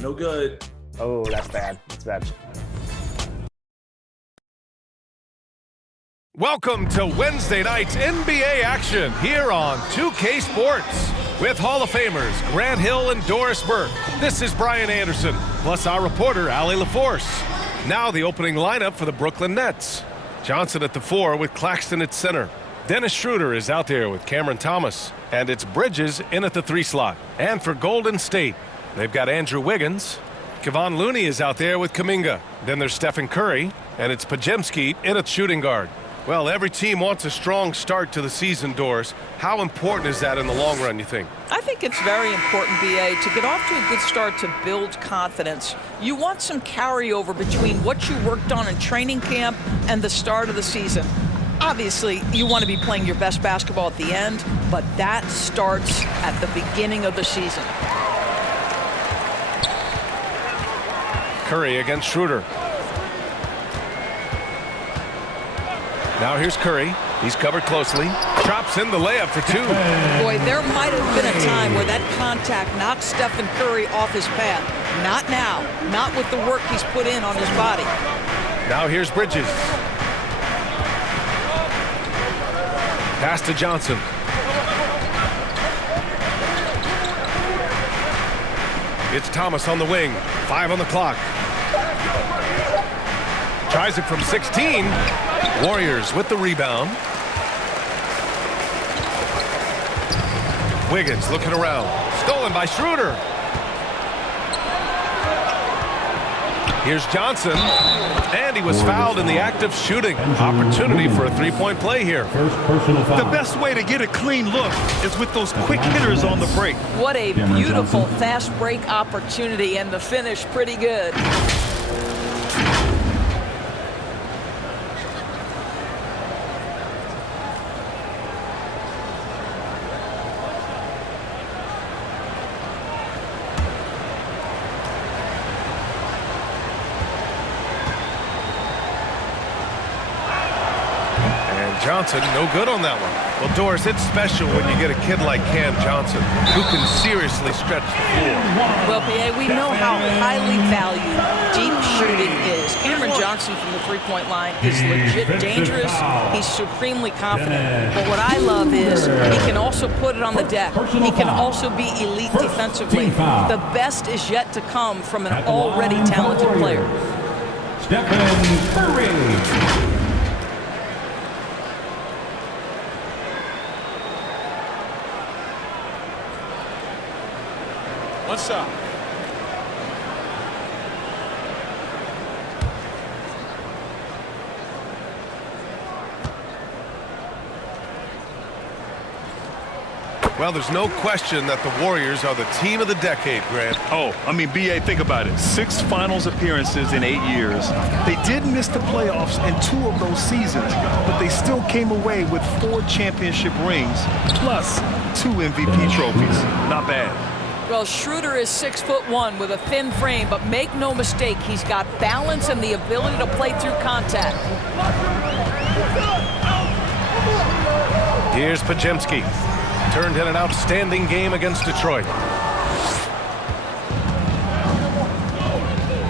No good. Oh, that's bad. That's bad. Welcome to Wednesday night's NBA action here on 2K Sports with Hall of Famers Grant Hill and Doris Burke. This is Brian Anderson, plus our reporter, Allie LaForce. Now the opening lineup for the Brooklyn Nets. Johnson at the 4 with Claxton at center. Dennis Schroeder is out there with Cameron Thomas. And it's Bridges in at the 3 slot. And for Golden State, they've got Andrew Wiggins. Kevon Looney is out there with Kuminga. Then there's Stephen Curry. And it's Podziemski in at shooting guard. Well, every team wants a strong start to the season, Doris. How important is that in the long run, you think? I think it's very important, B.A., to get off to a good start to build confidence. You want some carryover between what you worked on in training camp and the start of the season. Obviously, you want to be playing your best basketball at the end, but that starts at the beginning of the season. Curry against Schroeder. Now here's Curry. He's covered closely. Drops in the layup for 2. Boy, there might have been a time where that contact knocked Stephen Curry off his path. Not now. Not with the work he's put in on his body. Now here's Bridges. Pass to Johnson. It's Thomas on the wing. 5 on the clock. Tries it from 16. Warriors with the rebound. Wiggins looking around. Stolen by Schroeder. Here's Johnson. And he was fouled in the act of shooting. Opportunity for a three-point play here. The best way to get a clean look is with those quick hitters on the break. What a beautiful fast break opportunity, and the finish pretty good. Johnson, no good on that one. Well, Doris, it's special when you get a kid like Cam Johnson who can seriously stretch the floor. Well, B.A., we know how highly valued deep shooting is. Cameron Johnson from the three-point line is legit dangerous. He's supremely confident. But what I love is he can also put it on the deck. He can also be elite defensively. The best is yet to come from an already talented player. Stephen Curry. What's up? Well, there's no question that the Warriors are the team of the decade, Grant. Oh, I mean, B.A., think about it. 6 finals appearances in 8 years. They did miss the playoffs in 2 of those seasons, but they still came away with 4 championship rings, plus 2 MVP trophies. Not bad. Well, Schroeder is 6'1" with a thin frame, but make no mistake, he's got balance and the ability to play through contact. Here's Podziemski. Turned in an outstanding game against Detroit.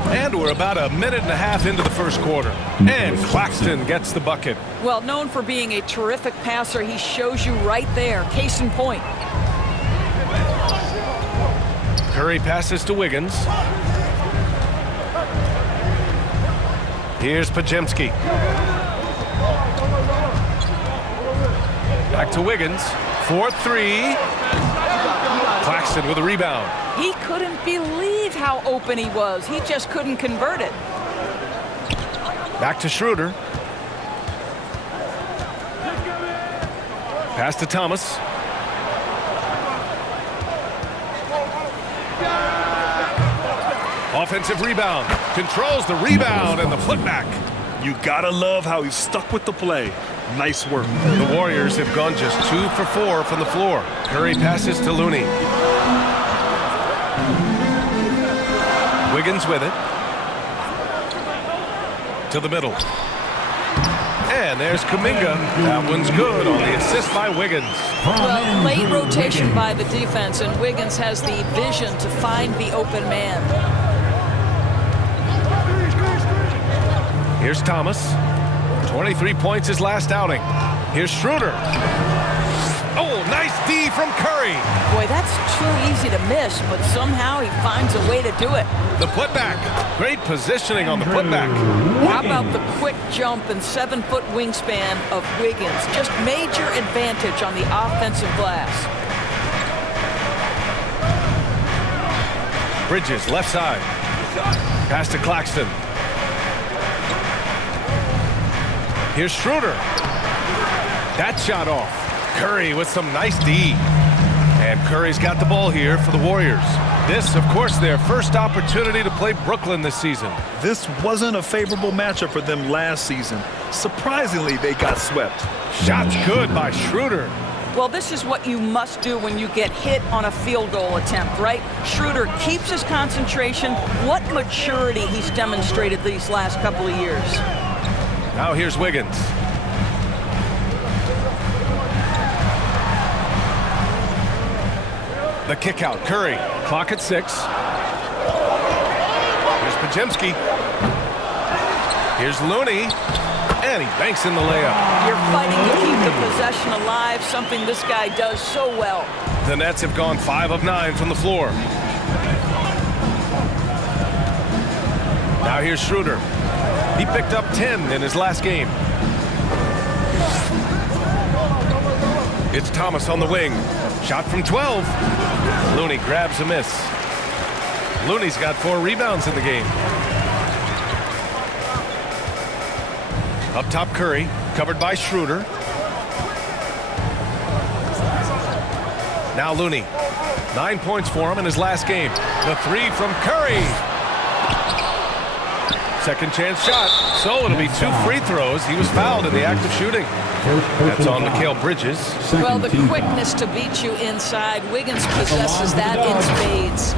And we're about a minute and a half into the first quarter. And Claxton gets the bucket. Well, known for being a terrific passer, he shows you right there. Case in point. Curry passes to Wiggins. Here's Podziemski. Back to Wiggins. 4-3. Claxton with a rebound. He couldn't believe how open he was. He just couldn't convert it. Back to Schroeder. Pass to Thomas. Offensive rebound. Controls the rebound and the putback. You gotta love how he stuck with the play. Nice work. The Warriors have gone just 2 for 4 from the floor. Curry passes to Looney. Wiggins with it. To the middle. And there's Kuminga. That one's good on the assist by Wiggins. Well, late rotation by the defense, and Wiggins has the vision to find the open man. Here's Thomas. 23 points his last outing. Here's Schroeder. Oh, nice D from Curry. Boy, that's too easy to miss, but somehow he finds a way to do it. The putback. Great positioning on the putback. How about the quick jump and 7-foot wingspan of Wiggins? Just major advantage on the offensive glass. Bridges, left side. Pass to Claxton. Here's Schroeder. That shot off. Curry with some nice D. And Curry's got the ball here for the Warriors. This, of course, their first opportunity to play Brooklyn this season. This wasn't a favorable matchup for them last season. Surprisingly, they got swept. Shots good by Schroeder. Well, this is what you must do when you get hit on a field goal attempt, right? Schroeder keeps his concentration. What maturity he's demonstrated these last couple of years. Now here's Wiggins. The kick out, Curry. Clock at 6. Here's Podziemski. Here's Looney. And he banks in the layup. You're fighting to keep the possession alive, something this guy does so well. The Nets have gone 5 of 9 from the floor. Now here's Schroeder. He picked up 10 in his last game. It's Thomas on the wing. Shot from 12. Looney grabs a miss. Looney's got 4 rebounds in the game. Up top, Curry, covered by Schroeder. Now Looney. 9 points for him in his last game. The 3 from Curry. Second chance shot. So it'll be 2 free throws. He was fouled in the act of shooting. That's on Mikal Bridges. Well, the quickness to beat you inside. Wiggins possesses that in spades.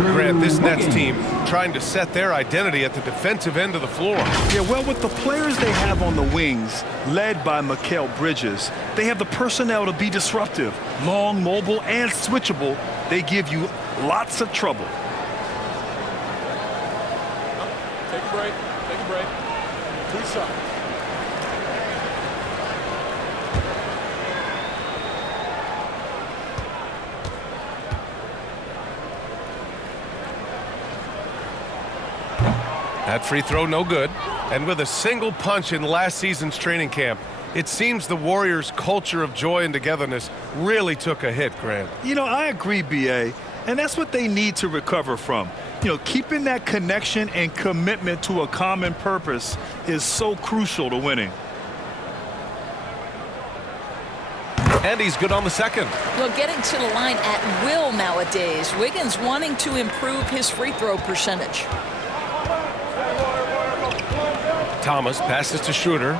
Grant, this Nets team trying to set their identity at the defensive end of the floor. Yeah, well, with the players they have on the wings, led by Mikal Bridges, they have the personnel to be disruptive. Long, mobile, and switchable. They give you lots of trouble. Take a break. Take a break. 2 shots. That free throw no good. And with a single punch in last season's training camp, it seems the Warriors' culture of joy and togetherness really took a hit, Grant. You know, I agree, B.A., and that's what they need to recover from. You know, keeping that connection and commitment to a common purpose is so crucial to winning. And he's good on the second. Well, getting to the line at will nowadays. Wiggins wanting to improve his free throw percentage. Thomas passes to Schroeder.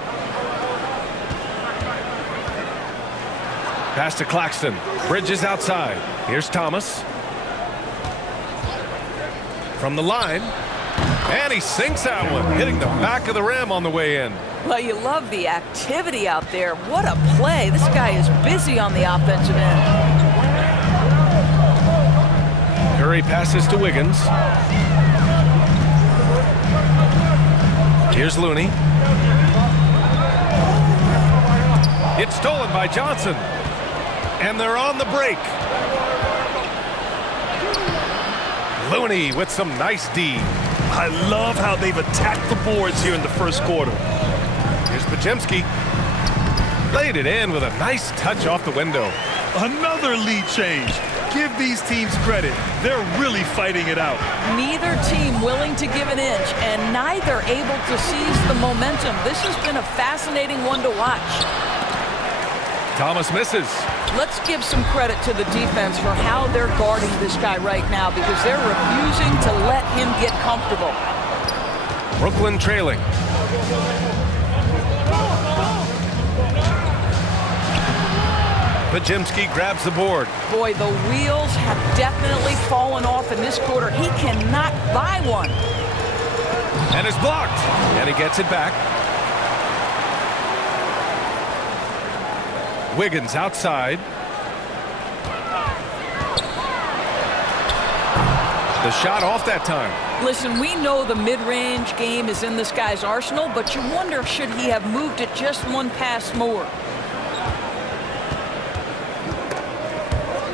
Pass to Claxton. Bridges outside. Here's Thomas. From the line. And he sinks that one, hitting the back of the rim on the way in. Well, you love the activity out there. What a play. This guy is busy on the offensive end. Curry passes to Wiggins. Here's Looney. It's stolen by Johnson. And they're on the break. Looney with some nice D. I love how they've attacked the boards here in the first quarter. Here's Podziemski. Laid it in with a nice touch off the window. Another lead change. Give these teams credit. They're really fighting it out. Neither team willing to give an inch, and neither able to seize the momentum. This has been a fascinating one to watch. Thomas misses. Let's give some credit to the defense for how they're guarding this guy right now, because they're refusing to let him get comfortable. Brooklyn trailing. Podziemski grabs the board. Boy, the wheels have definitely fallen off in this quarter. He cannot buy one. And it's blocked. And he gets it back. Wiggins outside. The shot off that time. Listen, we know the mid-range game is in this guy's arsenal, but you wonder, should he have moved it just one pass more?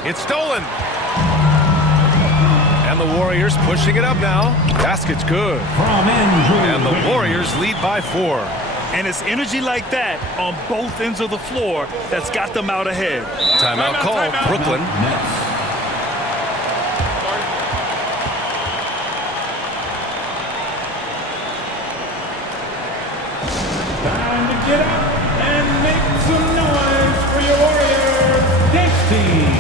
It's stolen. And the Warriors pushing it up now. Basket's good. From Andrew. And the Warriors lead by 4. And it's energy like that on both ends of the floor that's got them out ahead. Timeout called. Brooklyn. Nets. Time to get up and make some noise for your Warriors dance team.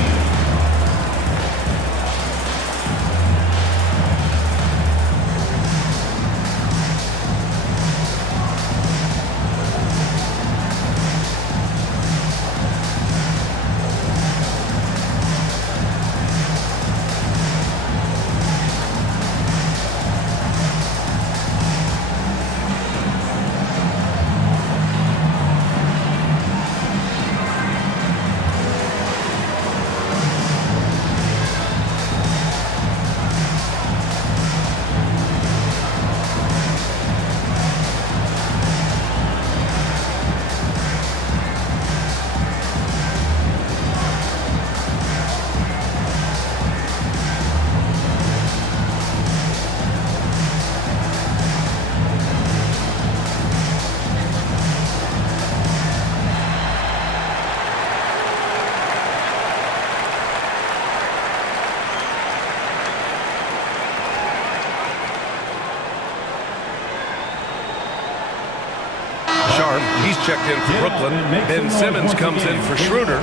Sharp, he's checked in for Brooklyn. Ben Simmons comes in for Schroeder.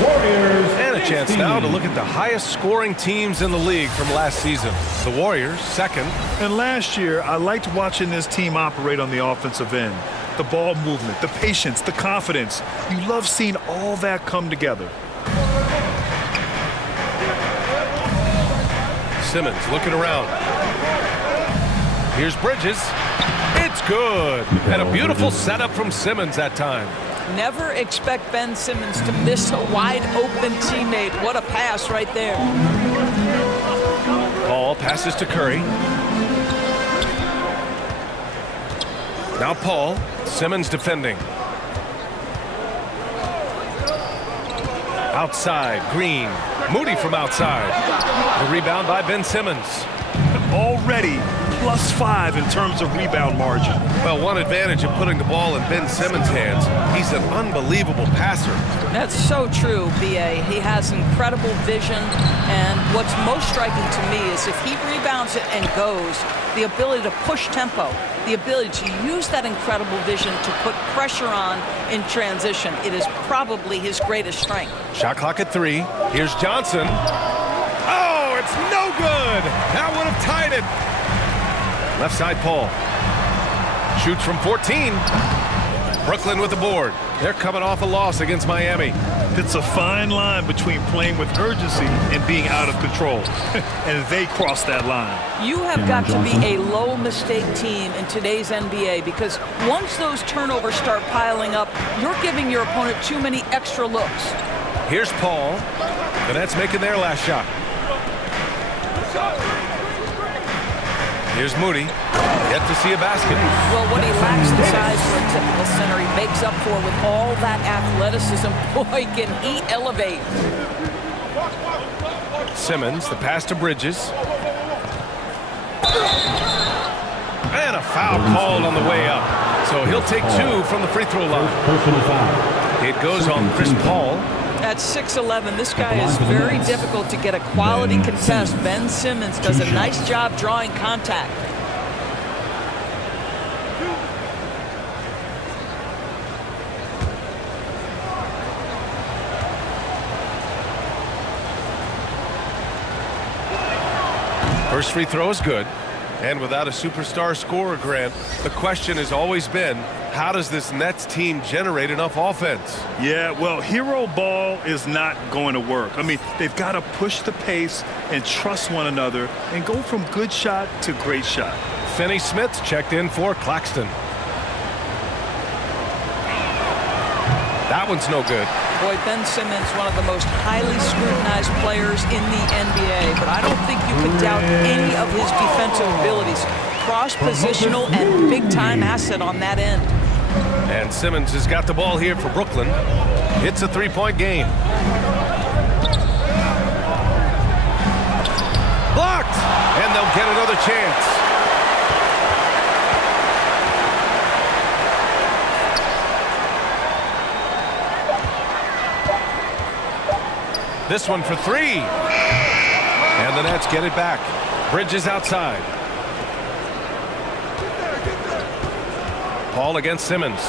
Warriors. And a chance now to look at the highest scoring teams in the league from last season. The Warriors, second. And last year, I liked watching this team operate on the offensive end. The ball movement, the patience, the confidence. You love seeing all that come together. Simmons looking around. Here's Bridges. It's good. And a beautiful setup from Simmons that time. Never expect Ben Simmons to miss a wide-open teammate. What a pass right there. Paul passes to Curry. Now Paul. Simmons defending. Outside, Green. Moody from outside. The rebound by Ben Simmons. Already +5 in terms of rebound margin. Well, one advantage of putting the ball in Ben Simmons' hands, he's an unbelievable passer. That's so true, B.A. He has incredible vision, and what's most striking to me is if he rebounds it and goes, the ability to push tempo, the ability to use that incredible vision to put pressure on in transition. It is probably his greatest strength. Shot clock at 3. Here's Johnson. Oh, it's no good. That would have tied it. Left side, Paul. Shoots from 14. Brooklyn with the board. They're coming off a loss against Miami. It's a fine line between playing with urgency and being out of control. And they cross that line. You have got to be a low mistake team in today's NBA, because once those turnovers start piling up, you're giving your opponent too many extra looks. Here's Paul. The Nets making their last shot. Here's Moody. Yet to see a basket. Well, what he lacks in size for a typical center, he makes up for with all that athleticism. Boy, can he elevate. Simmons, the pass to Bridges. And a foul called on the way up. So he'll take 2 from the free throw line. Personal foul. It goes on Chris Paul. At 6'11", this guy is very difficult to get a quality contest. Ben Simmons does a nice job drawing contact. First free throw is good. And without a superstar scorer, Grant, the question has always been, how does this Nets team generate enough offense? Yeah, well, hero ball is not going to work. I mean, they've got to push the pace and trust one another and go from good shot to great shot. Finney Smith checked in for Claxton. That one's no good. Boy, Ben Simmons, one of the most highly scrutinized players in the NBA, but I don't think you can doubt any of his defensive abilities. Cross-positional and big-time asset on that end. And Simmons has got the ball here for Brooklyn. It's a three-point game. Blocked! And they'll get another chance. This one for three. And the Nets get it back. Bridges outside. Paul against Simmons.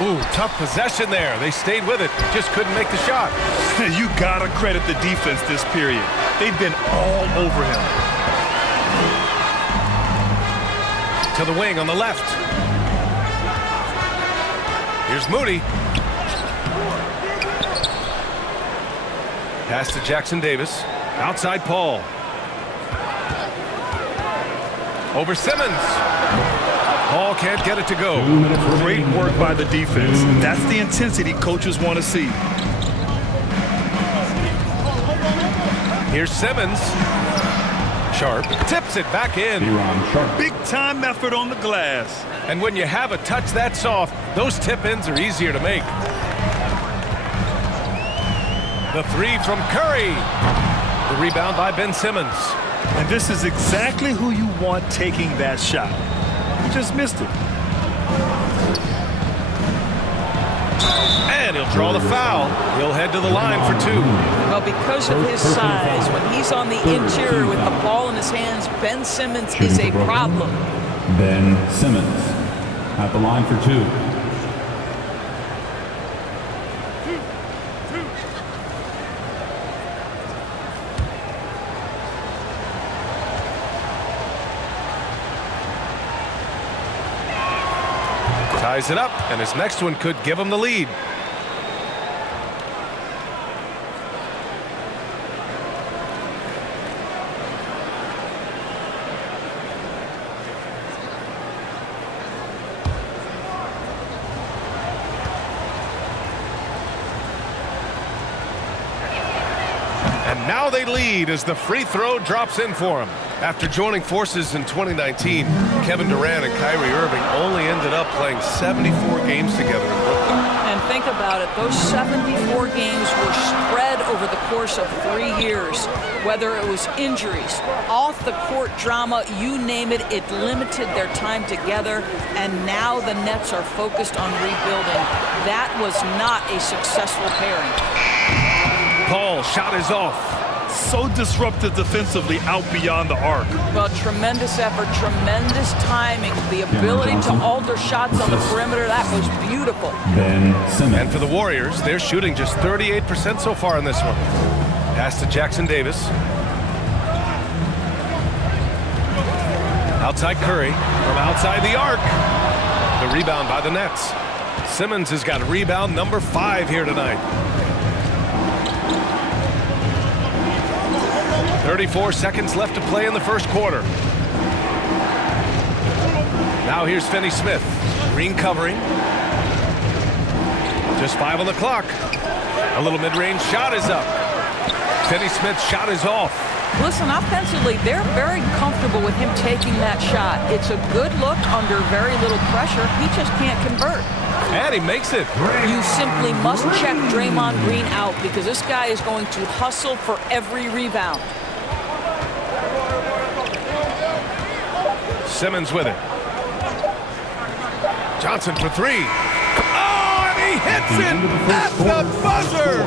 Ooh, tough possession there. They stayed with it. Just couldn't make the shot. You gotta credit the defense this period. They've been all over him. To the wing on the left. Here's Moody. Pass to Jackson Davis. Outside Paul. Over Simmons. Paul can't get it to go. Great work by the defense. That's the intensity coaches want to see. Here's Simmons. Sharp tips it back in. Big time effort on the glass. And when you have a touch that soft, those tip-ins are easier to make. The three from Curry. The rebound by Ben Simmons. And this is exactly who you want taking that shot. He just missed it. And he'll draw the foul. He'll head to the line for two. Well, because of his size, when he's on the interior with the ball in his hands, Ben Simmons is a problem. Ben Simmons at the line for two. Ties it up, and his next one could give him the lead. And now they lead as the free throw drops in for him. After joining forces in 2019, Kevin Durant and Kyrie Irving only ended up playing 74 games together in Brooklyn. And think about it, those 74 games were spread over the course of 3 years. Whether it was injuries, off-the-court drama, you name it, it limited their time together. And now the Nets are focused on rebuilding. That was not a successful pairing. Paul, shot is off. So disruptive defensively out beyond the arc. Well, tremendous effort, tremendous timing, the ability to alter shots on the perimeter. That was beautiful. Ben Simmons. And for the Warriors, they're shooting just 38% so far in this one. Pass to Jackson Davis. Outside Curry from outside the arc. The rebound by the Nets. Simmons has got rebound number 5 here tonight. 34 seconds left to play in the first quarter. Now here's Finney-Smith. Green covering. Just 5 on the clock. A little mid-range shot is up. Finney-Smith's shot is off. Listen, offensively, they're very comfortable with him taking that shot. It's a good look under very little pressure. He just can't convert. And he makes it. You simply must check Draymond Green out because this guy is going to hustle for every rebound. Simmons with it. Johnson for 3. Oh, and he hits it at the buzzer.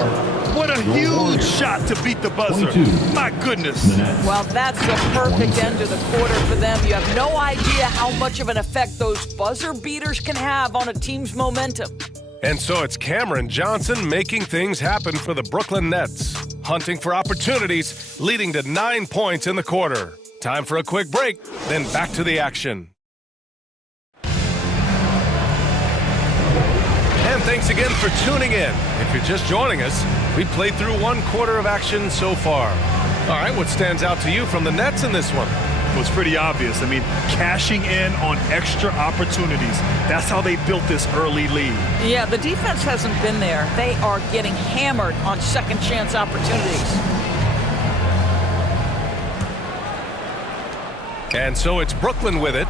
What a huge shot to beat the buzzer. My goodness. Well, that's the perfect end of the quarter for them. You have no idea how much of an effect those buzzer beaters can have on a team's momentum. And so it's Cameron Johnson making things happen for the Brooklyn Nets. Hunting for opportunities, leading to 9 points in the quarter. Time for a quick break, then back to the action. And thanks again for tuning in. If you're just joining us, we played through 1 quarter of action so far. All right, what stands out to you from the Nets in this one? Well, it's pretty obvious. I mean, cashing in on extra opportunities. That's how they built this early lead. Yeah, the defense hasn't been there. They are getting hammered on second chance opportunities. And so it's Brooklyn with it.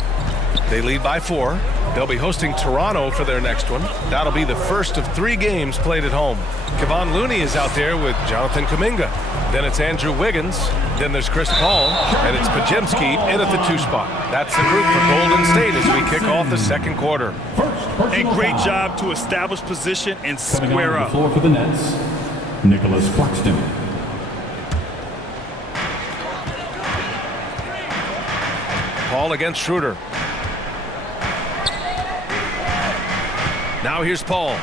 They lead by 4. They'll be hosting Toronto for their next one. That'll be the first of 3 games played at home. Kevon Looney is out there with Jonathan Kuminga. Then it's Andrew Wiggins. Then there's Chris Paul. And it's Podziemski in at the 2 spot. That's the group for Golden State as we kick off the second quarter. And great job to establish position and square up. Floor for the Nets, Nicholas Claxton. Paul against Schroeder. Now here's Paul.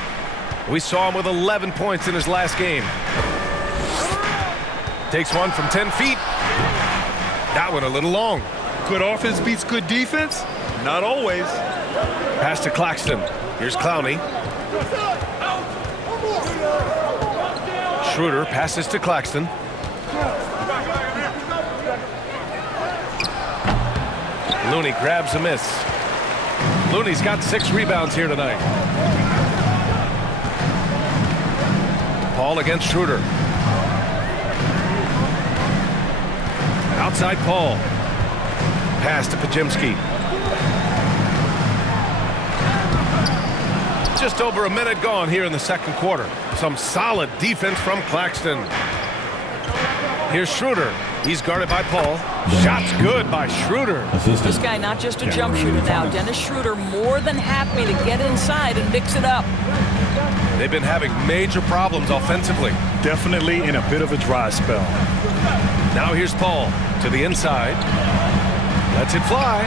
We saw him with 11 points in his last game. Takes one from 10 feet. That one a little long. Good offense beats good defense? Not always. Pass to Claxton. Here's Clowney. Schroeder passes to Claxton. Looney grabs a miss. Looney's got 6 rebounds here tonight. Paul against Schroeder. Outside Paul. Pass to Podziemski. Just over a minute gone here in the second quarter. Some solid defense from Claxton. Here's Schroeder. He's guarded by Paul. Shot's good by Schroeder. This guy not just a jump shooter now. Dennis Schroeder more than happy to get inside and mix it up. They've been having major problems offensively. Definitely in a bit of a dry spell. Now here's Paul to the inside. Lets it fly.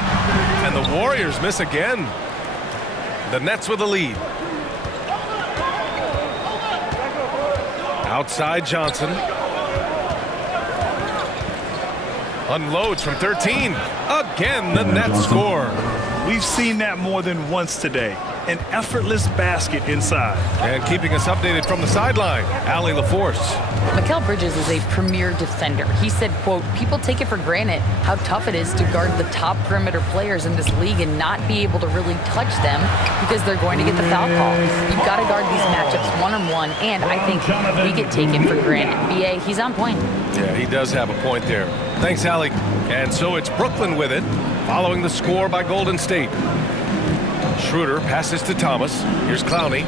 And the Warriors miss again. The Nets with the lead. Outside Johnson. Unloads from 13. Again, the Nets score. We've seen that more than once today. An effortless basket inside. And keeping us updated from the sideline, Allie LaForce. Mikal Bridges is a premier defender. He said, quote, people take it for granted how tough it is to guard the top perimeter players in this league and not be able to really touch them because they're going to get the foul call. You've got to guard these matchups one-on-one, and I think we get taken for granted. BA, he's on point. Yeah, he does have a point there. Thanks, Allie. And so it's Brooklyn with it, following the score by Golden State. Schroeder passes to Thomas. Here's Clowney.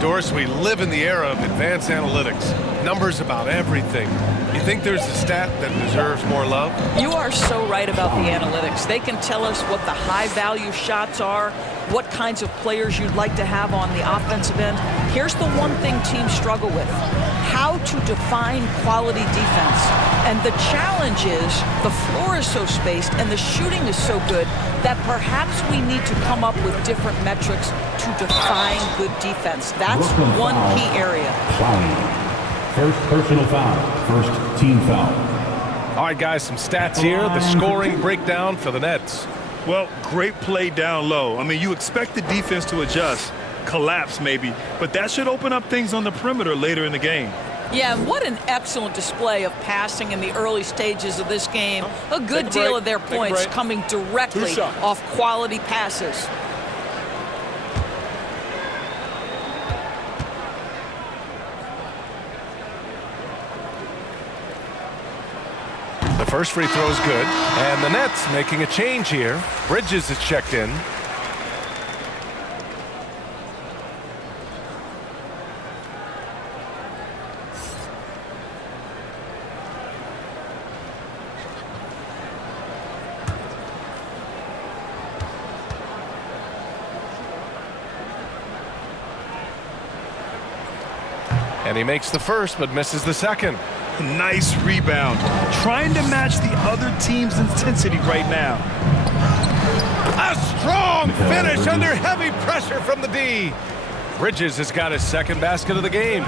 Doris, we live in the era of advanced analytics. Numbers about everything. You think there's a stat that deserves more love? You are so right about the analytics. They can tell us what the high-value shots are, what kinds of players you'd like to have on the offensive end. Here's the one thing teams struggle with: how to define quality defense. And the challenge is the floor is so spaced and the shooting is so good that perhaps we need to come up with different metrics to define good defense. That's one key area. First personal foul. First team foul. All right, guys, some stats here. The scoring breakdown for the Nets. Well, great play down low. I mean, you expect the defense to adjust, collapse maybe, but that should open up things on the perimeter later in the game. Yeah, and what an excellent display of passing in the early stages of this game. A good deal of their points coming directly off quality passes. The first free throw is good. And the Nets making a change here. Bridges is checked in. And he makes the first, but misses the second. Nice rebound. Trying to match the other team's intensity right now. A strong finish under heavy pressure from the D. Bridges has got his second basket of the game.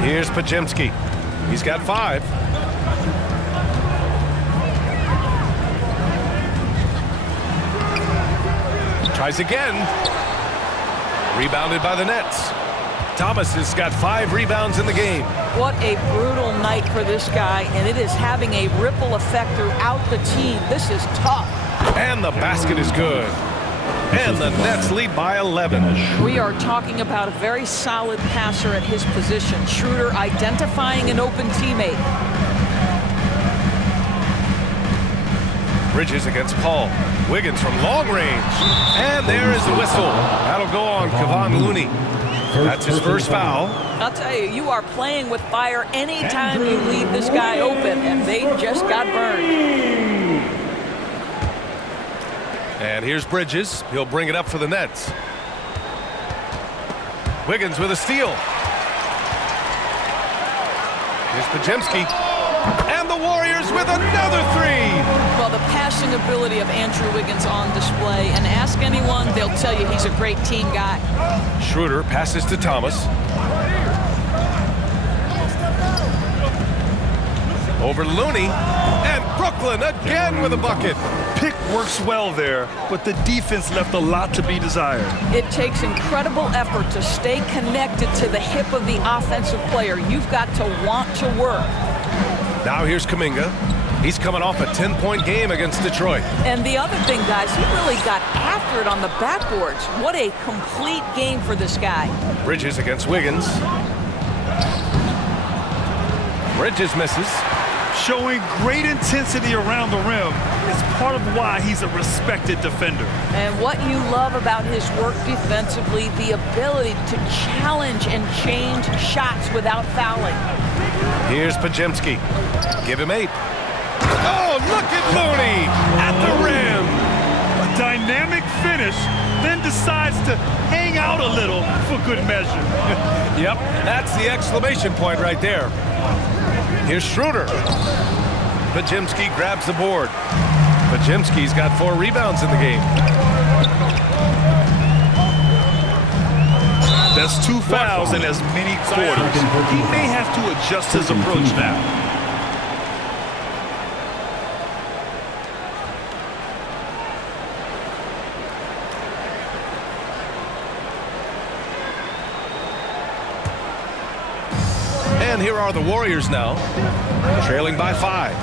Here's Podziemski. He's got 5. Tries again. Rebounded by the Nets. Thomas has got 5 rebounds in the game. What a brutal night for this guy, and it is having a ripple effect throughout the team. This is tough. And the basket is good. And the Nets lead by 11. We are talking about a very solid passer at his position. Schroeder identifying an open teammate. Bridges against Paul. Wiggins from long range. And there is the whistle. That'll go on Kevon Looney. That's his first foul. I'll tell you, you are playing with fire anytime you leave this guy open, and they just got burned. And here's Bridges. He'll bring it up for the Nets. Wiggins with a steal. Here's Podziemski. And the Warriors with another 3. Well, the passing ability of Andrew Wiggins on display. And ask anyone, they'll tell you he's a great team guy. Schroeder passes to Thomas. Over Looney. And Brooklyn again with a bucket. Pick works well there, but the defense left a lot to be desired. It takes incredible effort to stay connected to the hip of the offensive player. You've got to want to work. Now here's Kuminga. He's coming off a 10-point game against Detroit. And the other thing, guys, he really got after it on the backboards. What a complete game for this guy. Bridges against Wiggins. Bridges misses. Showing great intensity around the rim is part of why he's a respected defender. And what you love about his work defensively, the ability to challenge and change shots without fouling. Here's Podziemski. Give him 8. Oh, look at Looney at the rim. A dynamic finish, then decides to hang out a little for good measure. Yep, that's the exclamation point right there. Here's Schroeder. Podziemski grabs the board. Podziemski's got 4 rebounds in the game. That's 2 fouls in as many quarters. He may have to adjust his approach now. And here are the Warriors now, trailing by 5.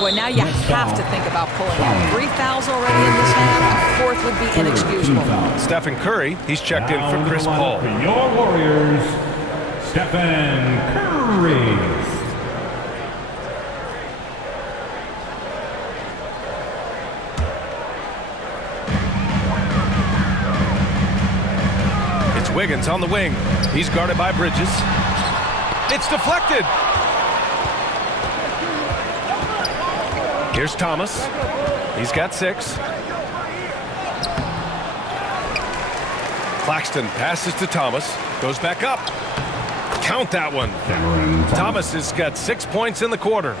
Boy, now you have to think about pulling out. 3 fouls already in this half. A 4th would be inexcusable. Stephen Curry, he's checked in for Chris Paul. For your Warriors, Stephen Curry. Wiggins on the wing. He's guarded by Bridges. It's deflected. Here's Thomas. He's got 6. Claxton passes to Thomas. Goes back up. Count that one. Thomas has got 6 points in the quarter.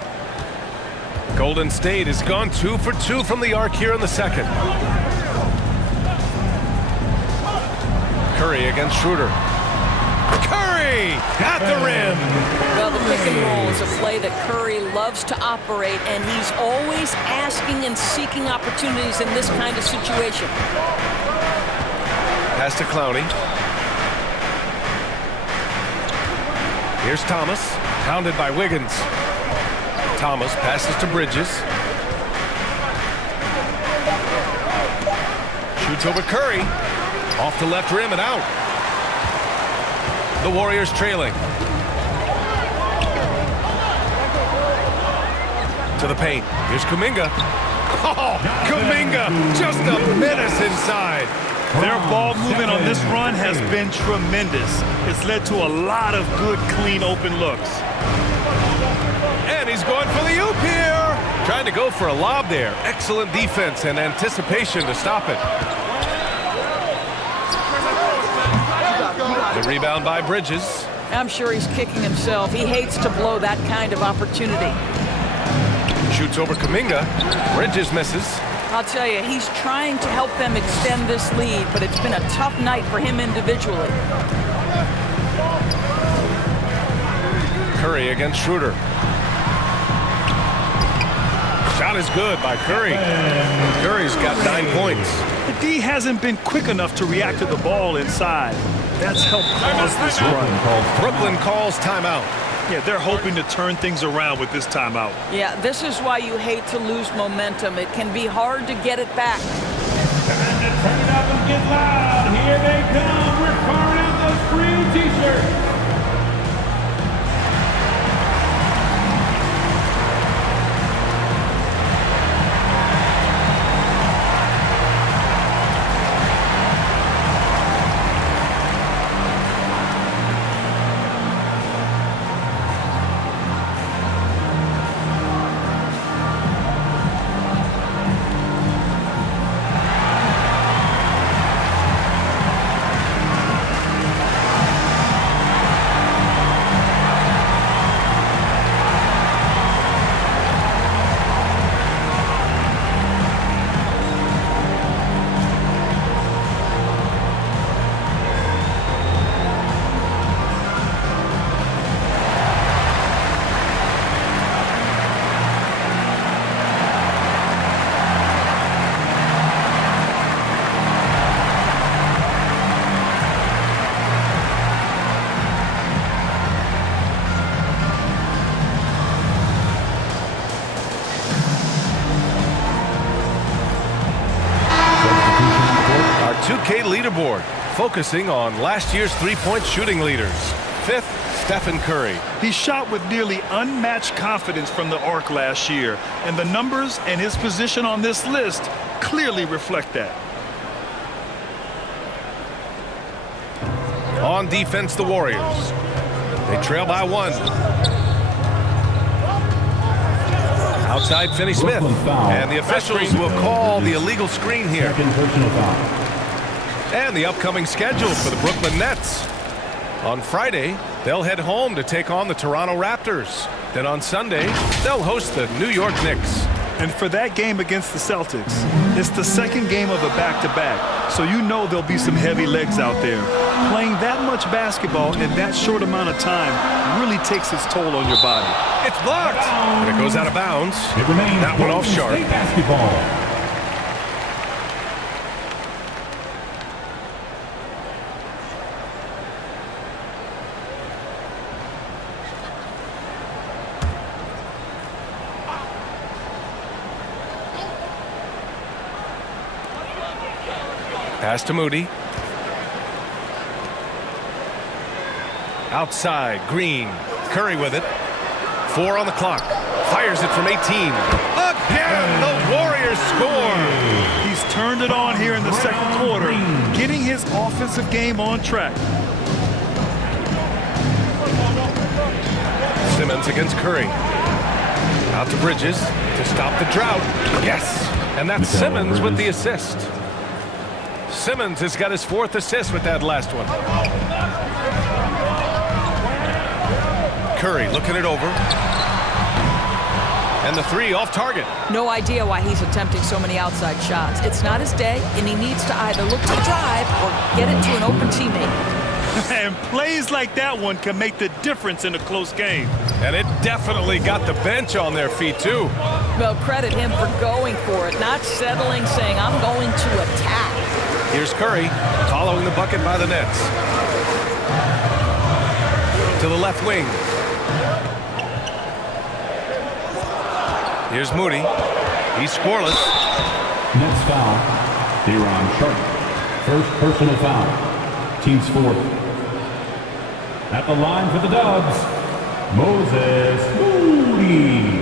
Golden State has gone 2 for 2 from the arc here in the second. Curry against Schroeder. Curry at the rim. Well, the pick and roll is a play that Curry loves to operate, and he's always asking and seeking opportunities in this kind of situation. Pass to Clowney. Here's Thomas, pounded by Wiggins. Thomas passes to Bridges. Shoots over Curry. Off the left rim and out. The Warriors trailing. To the paint. Here's Kuminga. Oh, Kuminga, just a menace inside. Their ball movement on this run has been tremendous. It's led to a lot of good, clean, open looks. And he's going for the oop here. Trying to go for a lob there. Excellent defense and anticipation to stop it. The rebound by Bridges. I'm sure he's kicking himself. He hates to blow that kind of opportunity. Shoots over Kuminga. Bridges misses. I'll tell you, he's trying to help them extend this lead, but it's been a tough night for him individually. Curry against Schroeder. Shot is good by Curry. Curry's got 9 points. The D hasn't been quick enough to react to the ball inside. That's helped cause this run. Brooklyn calls timeout. Yeah, they're hoping to turn things around with this timeout. Yeah, this is why you hate to lose momentum. It can be hard to get it back. Time to turn it up and get loud. Here they come. We're firing out those free t-shirts. Our 2K leaderboard, focusing on last year's three-point shooting leaders. 5th, Stephen Curry. He shot with nearly unmatched confidence from the arc last year, and the numbers and his position on this list clearly reflect that. On defense, the Warriors. They trail by 1. Outside, Finney-Smith. And the officials will call the illegal screen here. Second personal foul. And the upcoming schedule for the Brooklyn Nets. On Friday, they'll head home to take on the Toronto Raptors. Then on Sunday, they'll host the New York Knicks. And for that game against the Celtics, it's the second game of a back-to-back, so you know there'll be some heavy legs out there. Playing that much basketball in that short amount of time really takes its toll on your body. It's blocked, and it goes out of bounds. It remains That one off Golden sharp. State basketball. Pass to Moody. Outside, Green. Curry with it. 4 on the clock. Fires it from 18. Again, the Warriors score. He's turned it on here in the second quarter, getting his offensive game on track. Simmons against Curry. Out to Bridges to stop the drought. Yes, and that's Simmons with the assist. Simmons has got his 4th assist with that last one. Curry looking it over. And the 3 off target. No idea why he's attempting so many outside shots. It's not his day, and he needs to either look to drive or get it to an open teammate. And plays like that one can make the difference in a close game. And it definitely got the bench on their feet, too. Well, credit him for going for it, not settling, saying, I'm going to attack. Here's Curry, following the bucket by the Nets. To the left wing. Here's Moody. He's scoreless. Next foul, De'Ron Sharp. First personal foul. Team's 4th. At the line for the Dubs, Moses Moody.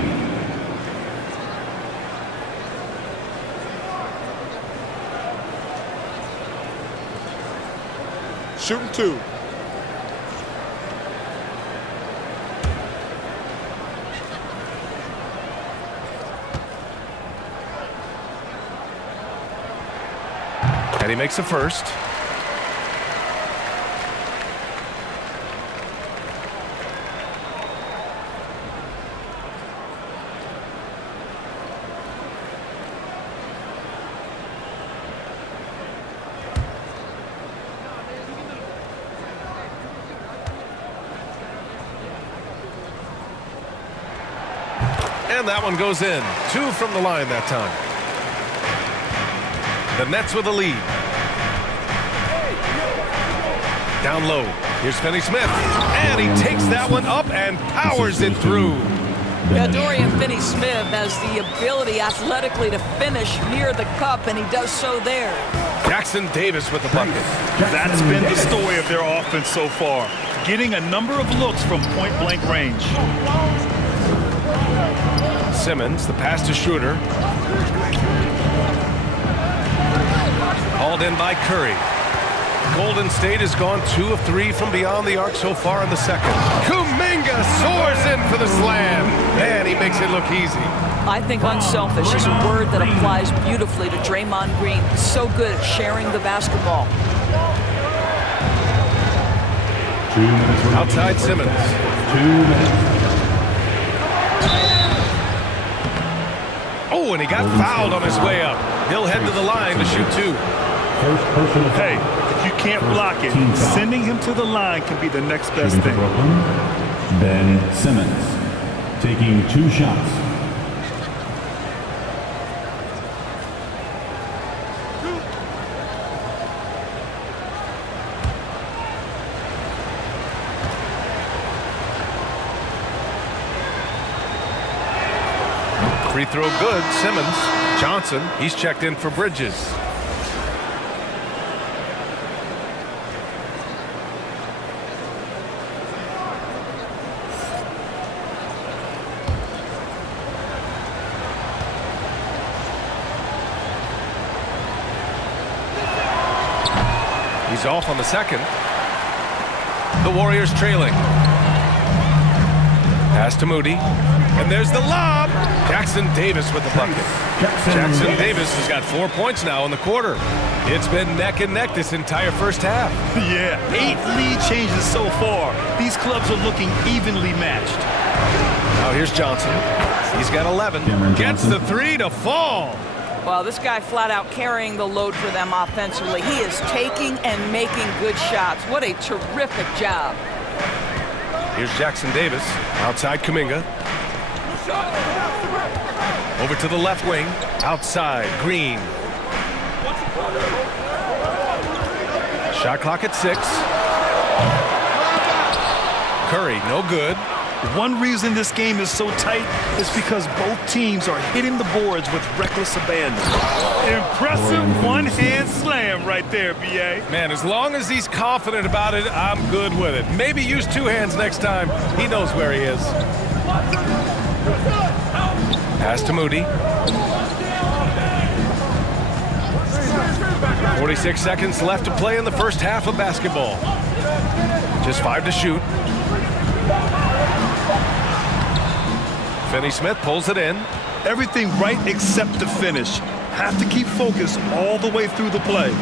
Shooting 2. And he makes the first. And that one goes in. 2 from the line that time. The Nets with a lead. Down low. Here's Finney Smith. And he takes that one up and powers it through. Yeah, Dorian Finney-Smith has the ability athletically to finish near the cup, and he does so there. Jackson Davis with the bucket. That's been the story of their offense so far. Getting a number of looks from point-blank range. Simmons, the pass to Schroeder. Hauled in by Curry. Golden State has gone 2 of 3 from beyond the arc so far in the second. Kuminga soars in for the slam. Man, he makes it look easy. I think unselfish is a word that applies beautifully to Draymond Green. So good at sharing the basketball. 2 minutes remaining. Outside Simmons. 2 minutes. Oh, and he got fouled on his way up. He'll head to the line to shoot 2. First personal Hey, foul. if you can't block it, Team foul. sending him to the line can be the next best Shooting for thing. Brooklyn, Ben Simmons, taking 2 shots. Free throw good. Simmons. Johnson, he's checked in for Bridges. He's off on the second. The Warriors trailing. Pass to Moody. And there's the lob. Jackson Davis with the bucket. Jackson Davis has got 4 points now in the quarter. It's been neck and neck this entire first half. Yeah, 8 lead changes so far. These clubs are looking evenly matched. Now here's Johnson. He's got 11. Cameron Gets Johnson. the 3 to fall. Well, this guy flat out carrying the load for them offensively. He is taking and making good shots. What a terrific job. Here's Jackson Davis. Outside Kuminga. Over to the left wing. Outside Green. Shot clock at 6. Curry, no good. One reason this game is so tight is because both teams are hitting the boards with reckless abandon. Impressive one-hand slam right there, B.A. Man, as long as he's confident about it, I'm good with it. Maybe use 2 hands next time. He knows where he is. Pass to Moody. 46 seconds left to play in the first half of basketball. Just 5 to shoot. Finney-Smith pulls it in. Everything right except the finish. Have to keep focused all the way through the play.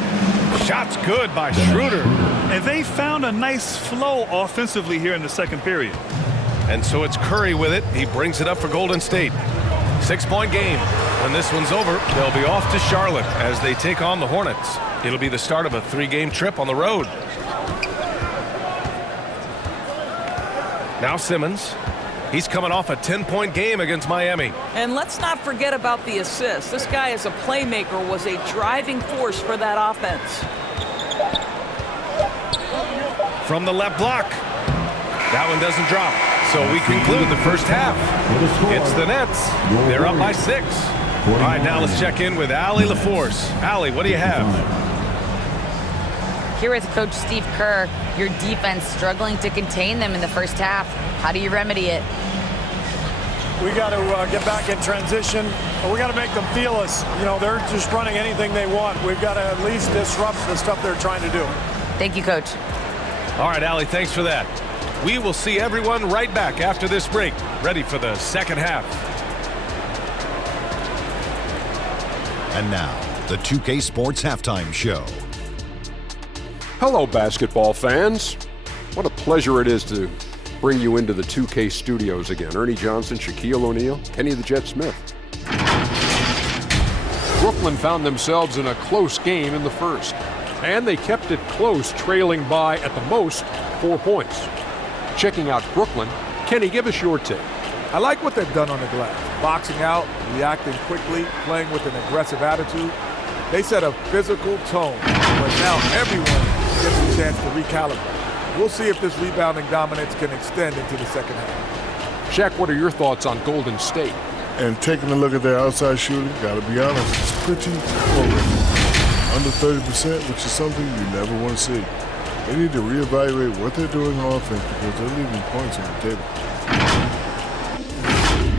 Shots good by Schroeder. And they found a nice flow offensively here in the second period. And so it's Curry with it. He brings it up for Golden State. 6-point game. When this one's over, they'll be off to Charlotte as they take on the Hornets. It'll be the start of a 3-game trip on the road. Now Simmons. He's coming off a 10-point game against Miami. And let's not forget about the assist. This guy as a playmaker was a driving force for that offense. From the left block. That one doesn't drop. So we conclude the first half. It's the Nets. They're up by 6. All right, now let's check in with Allie LaForce. Allie, what do you have? Here with Coach Steve Kerr, your defense struggling to contain them in the first half. How do you remedy it? We got to get back in transition. We got to make them feel us. You know, they're just running anything they want. We've got to at least disrupt the stuff they're trying to do. Thank you, Coach. All right, Allie, thanks for that. We will see everyone right back after this break, ready for the second half. And now, the 2K Sports Halftime Show. Hello, basketball fans. What a pleasure it is to bring you into the 2K studios again. Ernie Johnson, Shaquille O'Neal, Kenny the Jet Smith. Brooklyn found themselves in a close game in the first, and they kept it close, trailing by, at the most, 4 points. Checking out Brooklyn, Kenny, give us your take. I like what they've done on the glass. Boxing out, reacting quickly, playing with an aggressive attitude. They set a physical tone, but now everyone gets a chance to recalibrate. We'll see if this rebounding dominance can extend into the second half. Shaq, what are your thoughts on Golden State? And taking a look at their outside shooting, gotta be honest, it's pretty horrific. Under 30%, which is something you never want to see. They need to reevaluate what they're doing on offense because they're leaving points on the table.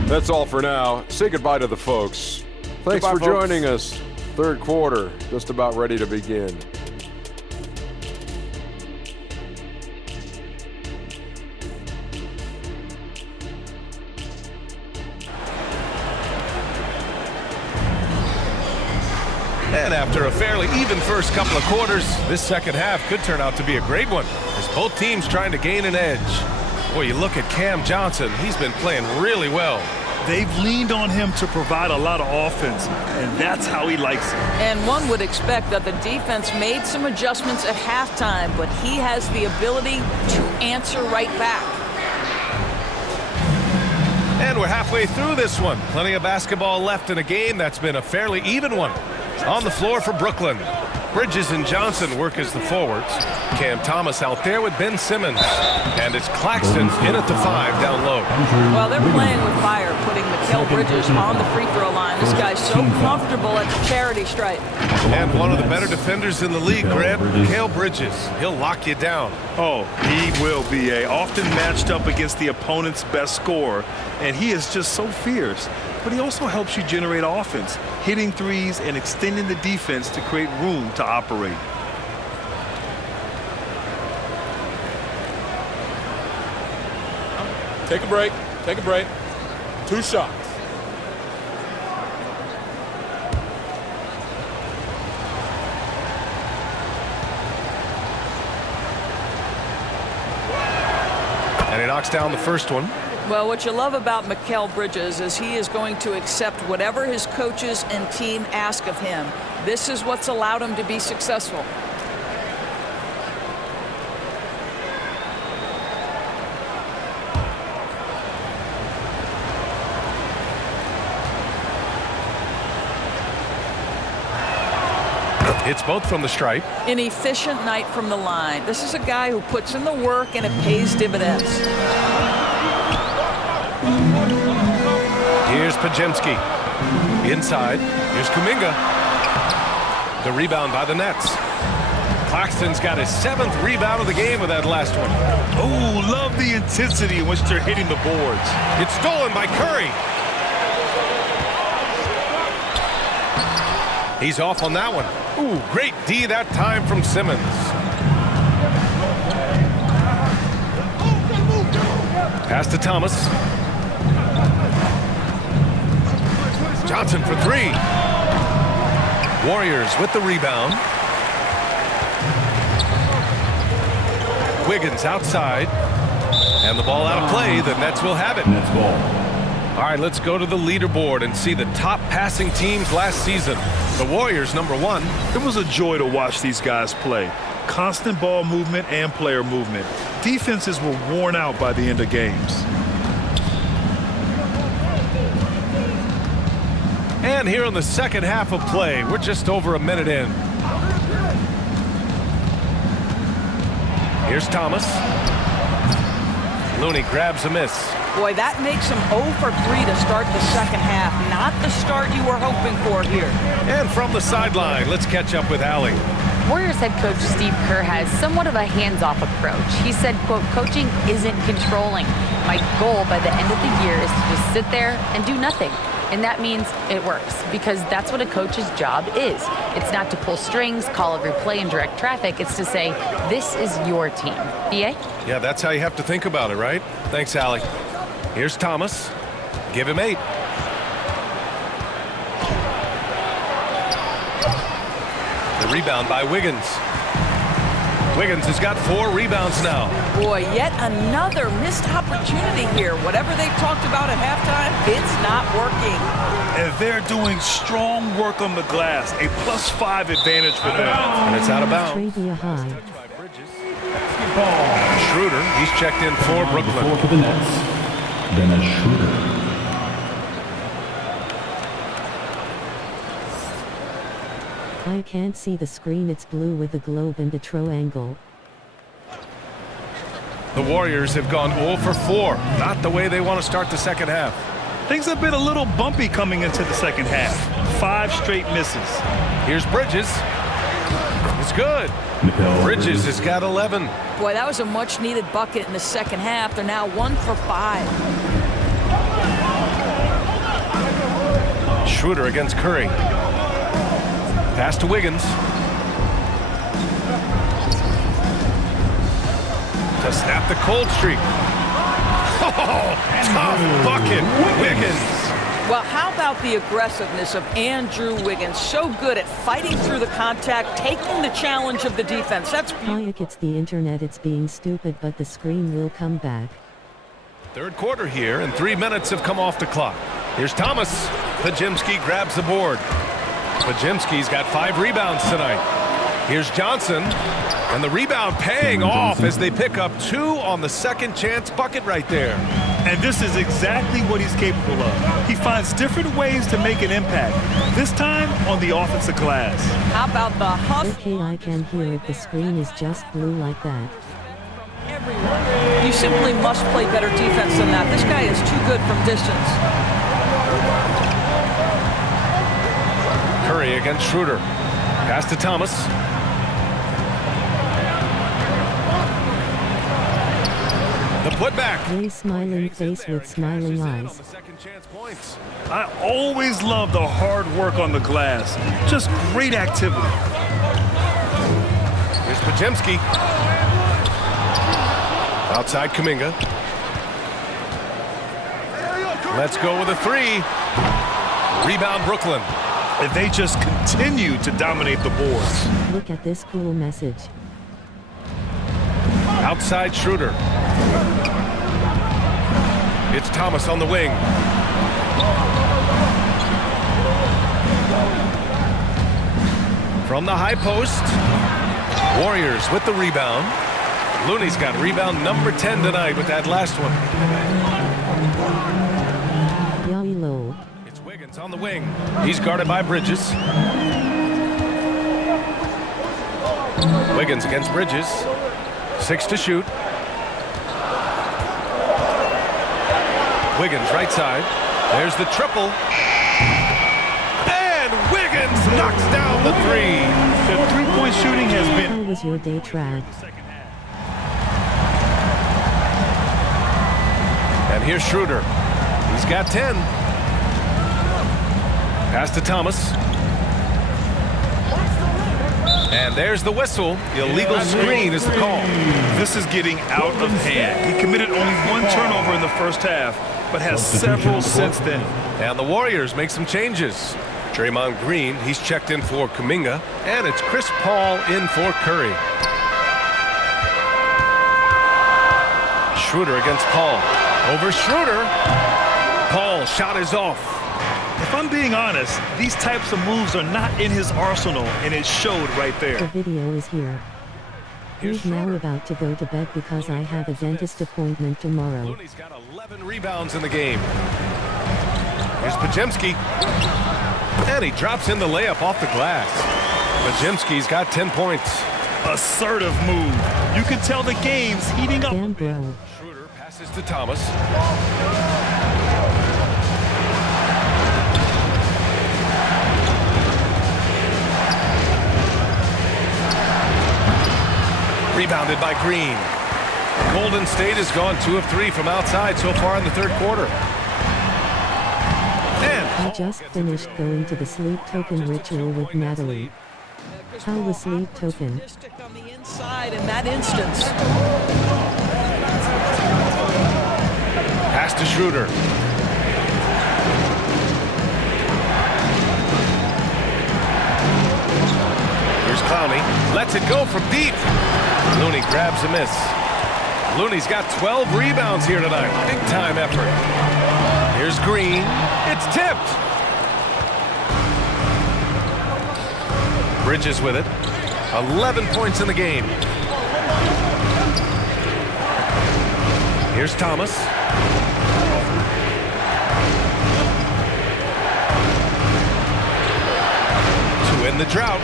That's all for now. Say goodbye to the folks. Thanks Goodbye, for folks. joining us. Third quarter, just about ready to begin. And after a fairly even first couple of quarters, this second half could turn out to be a great one, as both teams trying to gain an edge. Boy, you look at Cam Johnson, he's been playing really well. They've leaned on him to provide a lot of offense, and that's how he likes it. And one would expect that the defense made some adjustments at halftime, but he has the ability to answer right back. And we're halfway through this one. Plenty of basketball left in a game that's been a fairly even one. On the floor for Brooklyn, Bridges and Johnson work as the forwards. Cam Thomas out there with Ben Simmons. And it's Claxton in at the 5 down low. Well, they're playing with fire, putting Mikal Bridges on the free throw line. This guy's so comfortable at the charity stripe. And one of the better defenders in the league, Grant, Mikal Bridges. He'll lock you down. Oh, he will be often matched up against the opponent's best scorer, and he is just so fierce. But he also helps you generate offense, hitting threes and extending the defense to create room to operate. Take a break. Take a break. 2 shots. And he knocks down the first one. Well, what you love about Mikal Bridges is he is going to accept whatever his coaches and team ask of him. This is what's allowed him to be successful. It's both from the stripe. An efficient night from the line. This is a guy who puts in the work and it pays dividends. Here's Pajemski. Inside. Here's Kuminga. The rebound by the Nets. Claxton's got his 7th rebound of the game with that last one. Oh, love the intensity in which they're hitting the boards. It's stolen by Curry. He's off on that one. Ooh, great D that time from Simmons. Pass to Thomas. Johnson for 3. Warriors with the rebound. Wiggins outside. And the ball out of play. The Nets will have it. Nets ball. All right, let's go to the leaderboard and see the top passing teams last season. The Warriors, number 1. It was a joy to watch these guys play. Constant ball movement and player movement. Defenses were worn out by the end of games. And here in the second half of play, we're just over a minute in. Here's Thomas. Looney grabs a miss. Boy, that makes him 0 for 3 to start the second half. Not the start you were hoping for here. And from the sideline, let's catch up with Allie. Warriors head coach Steve Kerr has somewhat of a hands-off approach. He said, quote, coaching isn't controlling. My goal by the end of the year is to just sit there and do nothing. And that means it works, because that's what a coach's job is. It's not to pull strings, call every play, and direct traffic. It's to say, this is your team. BA? Yeah, that's how you have to think about it, right? Thanks, Allie. Here's Thomas. Give him 8. The rebound by Wiggins. Wiggins has got 4 rebounds now. Boy, yet another missed opportunity here. Whatever they talked about at halftime, it's not working. And they're doing strong work on the glass. A +5 advantage for them. And it's out of bounds. Schroeder, he's checked in for Brooklyn. For the Nets. Dennis Schroeder. I can't see the screen, it's blue with a globe and a triangle. The Warriors have gone 0 for 4. Not the way they want to start the second half. Things have been a little bumpy coming into the second half. 5 straight misses. Here's Bridges. It's good. Bridges has got 11. Boy, that was a much-needed bucket in the second half. They're now 1 for 5. Schroeder against Curry. Pass to Wiggins. To snap the cold streak. Oh, tough bucket, Wiggins. Well, how about the aggressiveness of Andrew Wiggins? So good at fighting through the contact, taking the challenge of the defense. That's Hayek, it's the internet, it's being stupid, but the screen will come back. Third quarter here, and 3 minutes have come off the clock. Here's Thomas. Podziemski grabs the board. Podziemski's got 5 rebounds tonight. Here's Johnson, and the rebound paying off as they pick up 2 on the second chance bucket right there. And this is exactly what he's capable of. He finds different ways to make an impact, this time on the offensive glass. How about the hustle? Okay, I can hear it, the screen is just blue like that. Everyone. You simply must play better defense than that. This guy is too good from distance. Curry against Schroeder. Pass to Thomas. The putback. Ray smiling face with smiling eyes. I always love the hard work on the glass. Just great activity. Here's Podziemski. Outside Kuminga. Let's go with a 3. Rebound Brooklyn. And they just continue to dominate the boards. Look at this cool message. Outside Schroeder. It's Thomas on the wing. From the high post. Warriors with the rebound. Looney's got rebound number 10 tonight with that last one. Yowie low. It's Wiggins on the wing. He's guarded by Bridges. Wiggins against Bridges. 6 to shoot. Wiggins right side. There's the triple. And Wiggins knocks down the 3. The three-point shooting has been... How was your day, Trad? And here's Schroeder. He's got 10. Pass to Thomas. And there's the whistle. Illegal screen is the call. This is getting out of hand. He committed only 1 turnover in the first half, but has several since then. And the Warriors make some changes. Draymond Green, he's checked in for Kuminga. And it's Chris Paul in for Curry. Schroeder against Paul. Over Schroeder. Paul shot is off. If I'm being honest, these types of moves are not in his arsenal, and it showed right there. The video is here. He's now about to go to bed because I have a dentist appointment tomorrow. Looney's got 11 rebounds in the game. Here's Podziemski. And he drops in the layup off the glass. Podziemski's got 10 points. Assertive move. You can tell the game's heating up. Damn, bro. Schroeder passes to Thomas. Rebounded by Green. Golden State has gone 2 of 3 from outside so far in the third quarter. And I just finished going to the sleep token ritual with Natalie. How was sleep token? On the inside in that instance. pass to Schroeder. Here's Clowney. Lets it go from deep. Looney grabs a miss. Looney's got 12 rebounds here tonight. Big time effort. Here's Green. It's tipped. Bridges with it. 11 points in the game. Here's Thomas. To end the drought.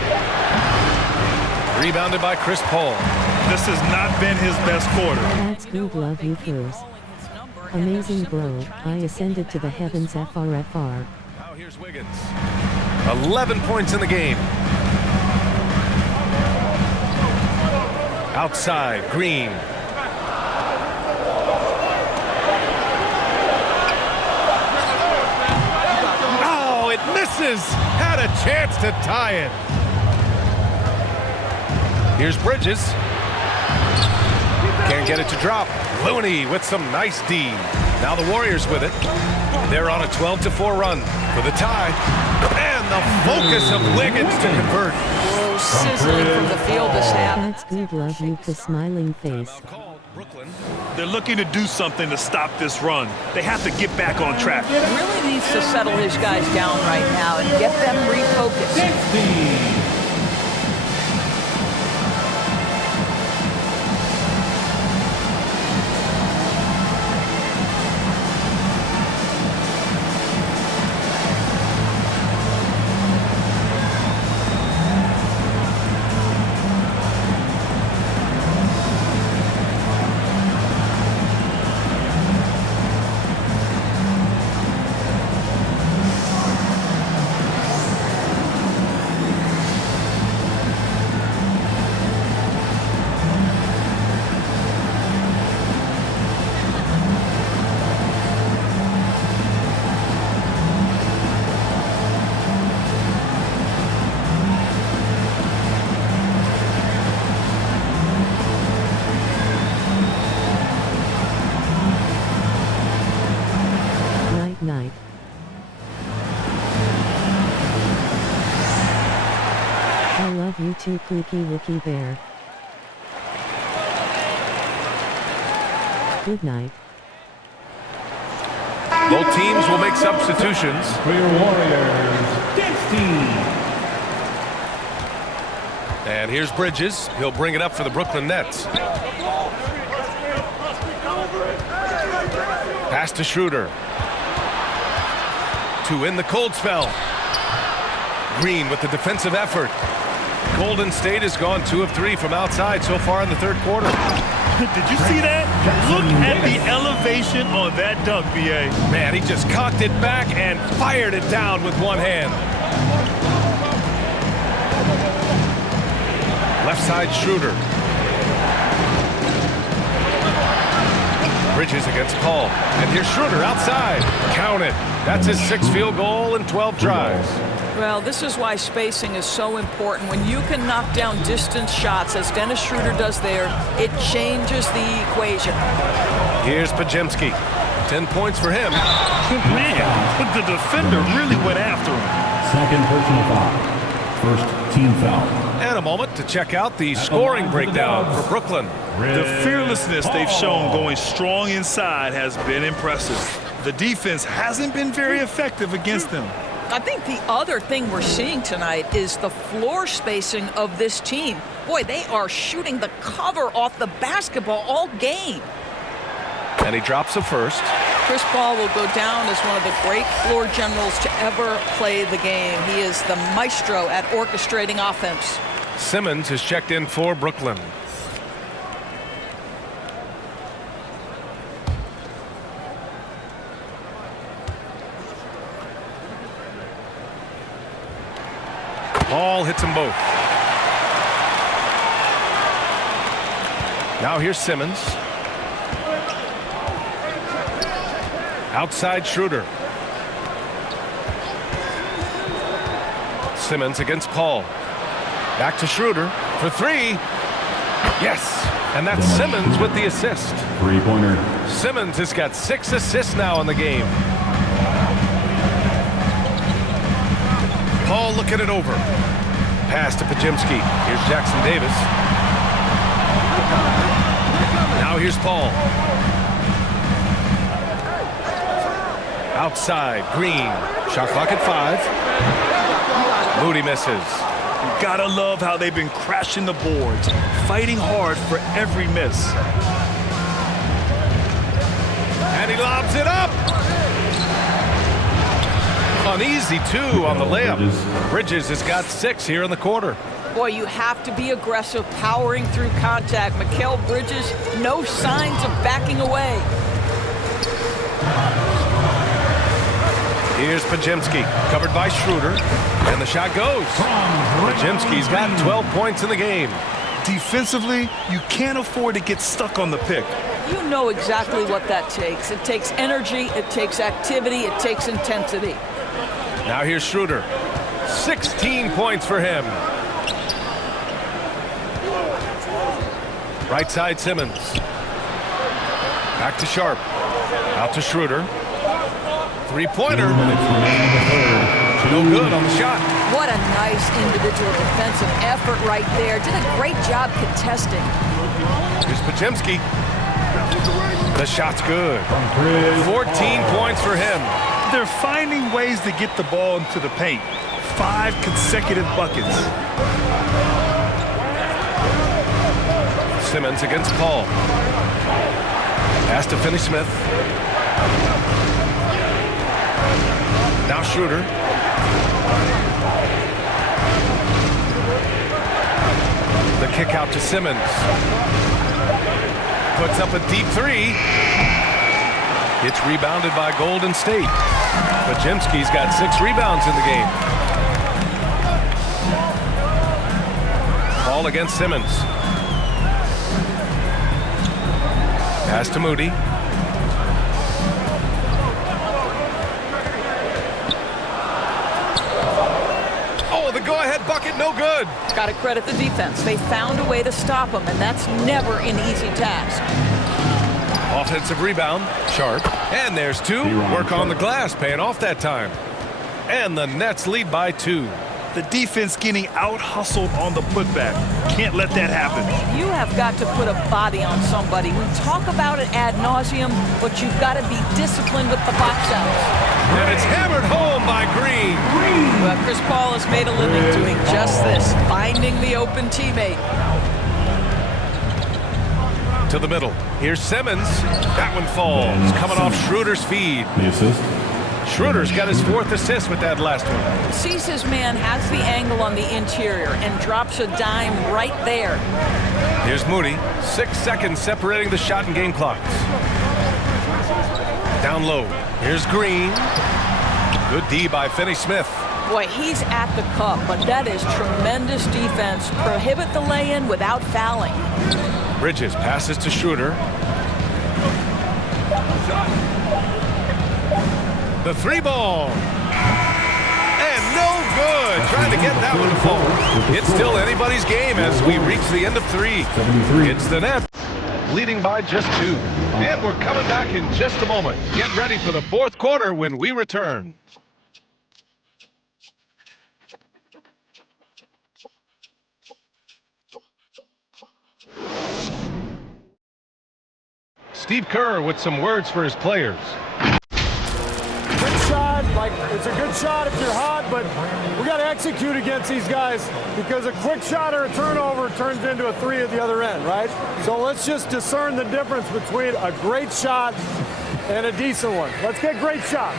Rebounded by Chris Paul. This has not been his best quarter. That's good, love you, Cruz. Amazing, bro. I ascended to the heavens, FRFR. Now here's Wiggins. 11 points in the game. Outside, Green. Oh, it misses. Had a chance to tie it. Here's Bridges. Can't get it to drop. Looney with some nice D. Now the Warriors with it. They're on a 12-4 run for the tie. And the focus of Wiggins to convert. Whoa, sizzling from the field this half. That's good, love you, the smiling face. They're looking to do something to stop this run. They have to get back on track. Really needs to settle his guys down right now and get them refocused. 16. Night. I love you too, Kooky Wookie Bear. Good night. Both teams will make substitutions. For your Warriors, Dixie. And here's Bridges. He'll bring it up for the Brooklyn Nets. Pass to Schroeder. To end the cold spell. Green with the defensive effort. Golden State has gone 2 of 3 from outside so far in the third quarter. Did you see that? Look at the elevation on that dunk, B.A. Man, he just cocked it back and fired it down with one hand. Left side, Schroeder. Bridges against Paul. And here's Schroeder outside. Count it. That's his 6th field goal in 12 tries. Well, this is why spacing is so important. When you can knock down distance shots, as Dennis Schroeder does there, it changes the equation. Here's Podziemski. 10 points for him. Man, but the defender really went after him. Second personal foul. First team foul. And a moment to check out the scoring breakdown for Brooklyn. The fearlessness they've shown going strong inside has been impressive. The defense hasn't been very effective against them. I think the other thing we're seeing tonight is the floor spacing of this team. Boy, they are shooting the cover off the basketball all game. And he drops a first. Chris Paul will go down as one of the great floor generals to ever play the game. He is the maestro at orchestrating offense. Simmons has checked in for Brooklyn. Paul hits them both. Now here's Simmons. Outside Schroeder. Simmons against Paul. Back to Schroeder for 3. Yes, and that's Simmons with the assist. Three-pointer. Simmons has got 6 assists now in the game. Paul looking it over. Pass to Podziemski. Here's Jackson Davis. Now here's Paul. Outside, Green. Shot clock at 5. Moody misses. You gotta love how they've been crashing the boards, fighting hard for every miss. And he lobs it up. Uneasy, too, on the layup. Bridges has got 6 here in the quarter. Boy, you have to be aggressive, powering through contact. Mikal Bridges, no signs of backing away. Here's Podziemski, covered by Schroeder, and the shot goes. Podziemski's got 12 points in the game. Defensively, you can't afford to get stuck on the pick. You know exactly what that takes. It takes energy, it takes activity, it takes intensity. Now here's Schroeder. 16 points for him. Right side Simmons. Back to Sharp. Out to Schroeder. Three-pointer. No good on the shot. What a nice individual defensive effort right there. Did a great job contesting. Here's Podziemski. The shot's good. 14 points for him. They're finding ways to get the ball into the paint. 5 consecutive buckets. Simmons against Paul. Pass to Finney-Smith. Now Schroeder. The kick out to Simmons. Puts up a deep 3. It's rebounded by Golden State. Podziemski's got 6 rebounds in the game. Paul against Simmons. Pass to Moody. Oh, the go-ahead bucket, no good. Got to credit the defense. They found a way to stop him, and that's never an easy task. Offensive rebound, Sharp. And there's 2. Work on the glass, paying off that time. And the Nets lead by 2. The defense getting out-hustled on the putback. Can't let that happen. You have got to put a body on somebody. We talk about it ad nauseum, but you've got to be disciplined with the box outs. And it's hammered home by Green. Well, Chris Paul has made a living doing just this, finding the open teammate. To the middle. Here's Simmons. That one falls. Coming off Schroeder's feed. The assist. Schroeder's got his 4th assist with that last one. Sees his man, has the angle on the interior, and drops a dime right there. Here's Moody. 6 seconds separating the shot and game clocks. Down low. Here's Green. Good D by Finney-Smith. Boy, he's at the cup, but that is tremendous defense. Prohibit the lay-in without fouling. Bridges passes to Schroeder. The 3-ball. And no good. Trying to get that one to fall. It's still anybody's game as we reach the end of 3. It's the Nets leading by just 2. And we're coming back in just a moment. Get ready for the 4th quarter when we return. Steve Kerr with some words for his players. Good shot, it's a good shot if you're hot, but we got to execute against these guys because a quick shot or a turnover turns into a 3 at the other end, right? So let's just discern the difference between a great shot and a decent one. Let's get great shots.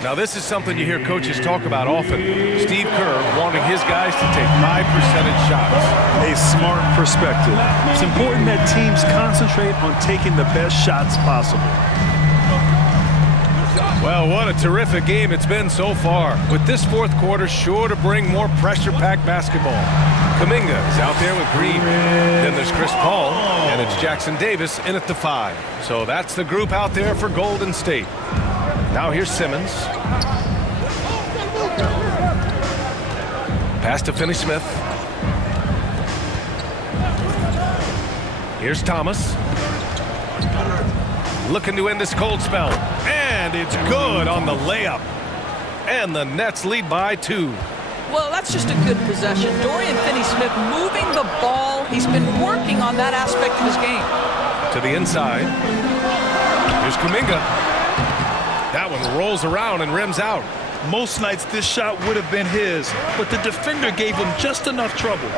Now this is something you hear coaches talk about often. Steve Kerr wanting his guys to take high percentage shots. A smart perspective. It's important that teams concentrate on taking the best shots possible. Well, what a terrific game it's been so far. With this 4th quarter sure to bring more pressure-packed basketball. Kuminga is out there with Green. Then there's Chris Paul, and it's Jackson Davis in at the 5. So that's the group out there for Golden State. Now here's Simmons. Pass to Finney-Smith. Here's Thomas. Looking to end this cold spell. And it's good on the layup. And the Nets lead by 2. Well, that's just a good possession. Dorian Finney-Smith moving the ball. He's been working on that aspect of his game. To the inside. Here's Kuminga. That one rolls around and rims out. Most nights this shot would have been his, but the defender gave him just enough trouble.